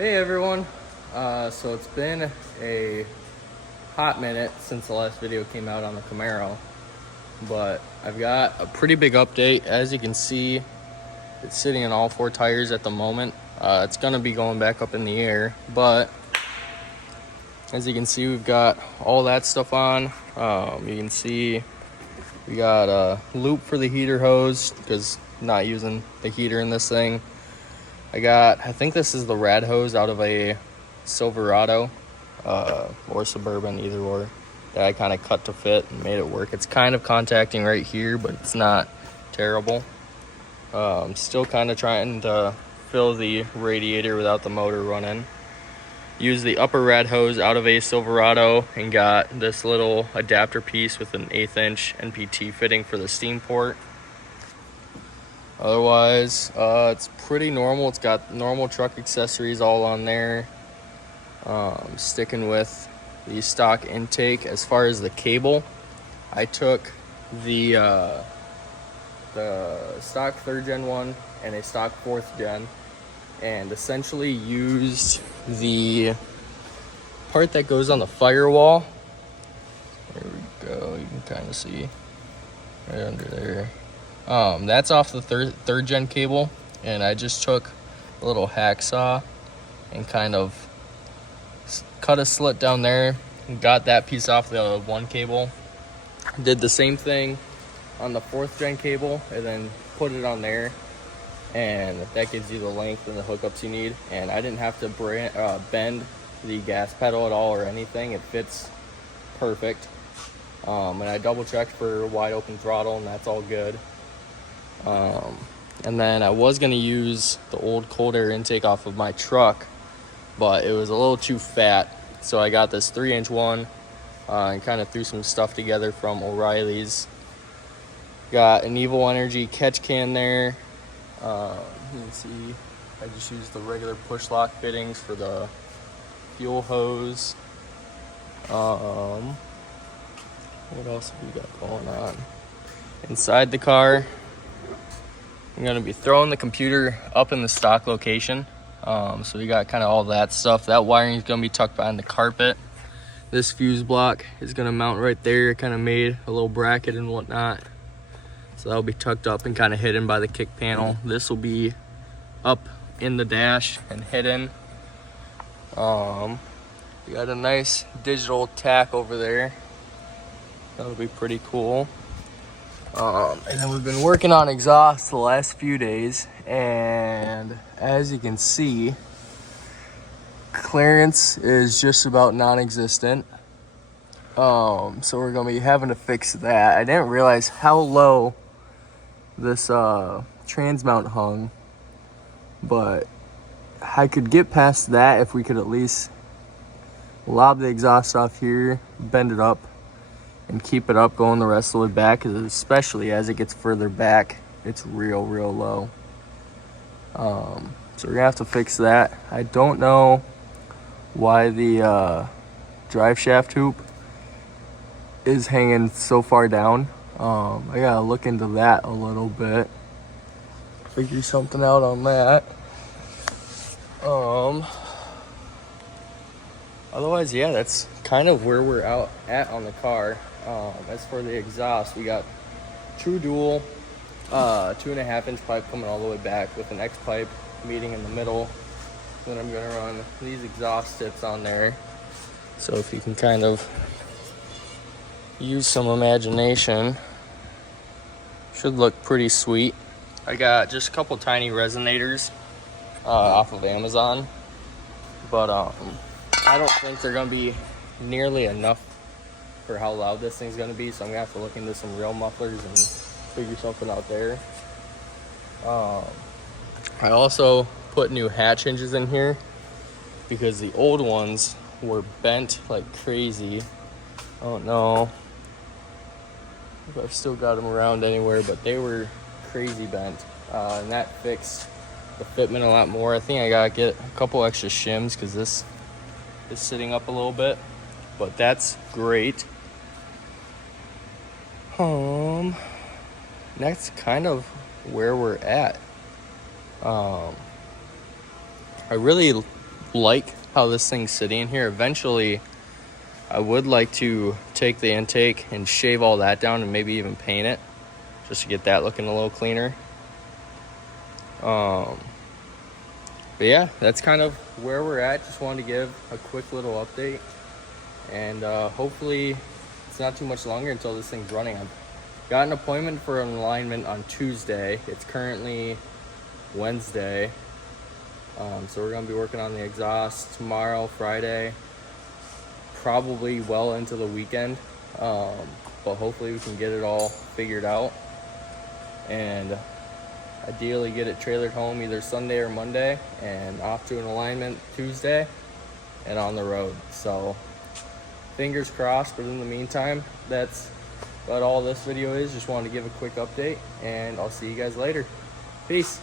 Hey everyone, so it's been a hot minute since the last video came out on the Camaro, but I've got a pretty big update. As you can see, it's sitting in all four tires at the moment. It's gonna be going back up in the air, but as you can see, we've got all that stuff on. You can see we got a loop for the heater hose because not using the heater in this thing. I think this is the rad hose out of a Silverado or Suburban, either or, that I kind of cut to fit and made it work. It's kind of contacting right here, but it's not terrible. I'm still kind of trying to fill the radiator without the motor running. Use the upper rad hose out of a Silverado and got this little adapter piece with an 1/8 inch NPT fitting for the steam port. Otherwise, it's pretty normal. It's got normal truck accessories all on there. Sticking with the stock intake. As far as the cable, I took the stock 3rd gen one and a stock 4th gen and essentially used the part that goes on the firewall. There we go. You can kind of see right under there. That's off the third gen cable, and I just took a little hacksaw and kind of cut a slit down there and got that piece off the one cable. Did the same thing on the 4th gen cable and then put it on there, and that gives you the length and the hookups you need. And I didn't have to bend the gas pedal at all or anything. It fits perfect. And I double checked for wide open throttle, and that's all good. And then I was going to use the old cold air intake off of my truck, but it was a little too fat. So I got this 3-inch one and kind of threw some stuff together from O'Reilly's. Got an Evil Energy catch can there. You can see I just used the regular push lock fittings for the fuel hose. What else have we got going on? Inside the car, I'm going to be throwing the computer up in the stock location. So we got kind of all that stuff. That wiring is going to be tucked behind the carpet. This fuse block is going to mount right there. Kind of made a little bracket and whatnot. So that'll be tucked up and kind of hidden by the kick panel. This will be up in the dash and hidden. We got a nice digital tack over there. That'll be pretty cool. And then we've been working on exhaust the last few days, and as you can see, clearance is just about non-existent. So we're gonna be having to fix that. I didn't realize how low this trans mount hung, but I could get past that if we could at least lob the exhaust off here, bend it up, and keep it up going the rest of the way back, because especially as it gets further back, it's real low. So we're gonna have to fix that. I don't know why the drive shaft hoop is hanging so far down. I gotta look into that a little bit, figure something out on that. Otherwise, yeah, that's kind of where we're at on the car. As for the exhaust, we got true dual 2.5 inch pipe coming all the way back with an X pipe meeting in the middle. Then I'm gonna run these exhaust tips on there. So if you can kind of use some imagination, should look pretty sweet. I got just a couple tiny resonators off of Amazon, but I don't think they're gonna be nearly enough for how loud this thing's gonna be, so I'm gonna have to look into some real mufflers and figure something out there. I also put new hatch hinges in here because the old ones were bent like crazy. I don't know if I've still got them around anywhere, but they were crazy bent, and that fixed the fitment a lot more. I think I gotta get a couple extra shims because this is sitting up a little bit, but that's great. That's kind of where we're at. I really like how this thing's sitting here. Eventually, I would like to take the intake and shave all that down and maybe even paint it just to get that looking a little cleaner. But yeah, that's kind of where we're at. Just wanted to give a quick little update, and hopefully it's not too much longer until this thing's running. I've got an appointment for an alignment on Tuesday. It's currently Wednesday. So we're gonna be working on the exhaust tomorrow, Friday, probably well into the weekend. But hopefully we can get it all figured out and ideally get it trailered home either Sunday or Monday and off to an alignment Tuesday and on the road. So fingers crossed, but in the meantime, that's what all this video is. Just wanted to give a quick update, and I'll see you guys later. Peace.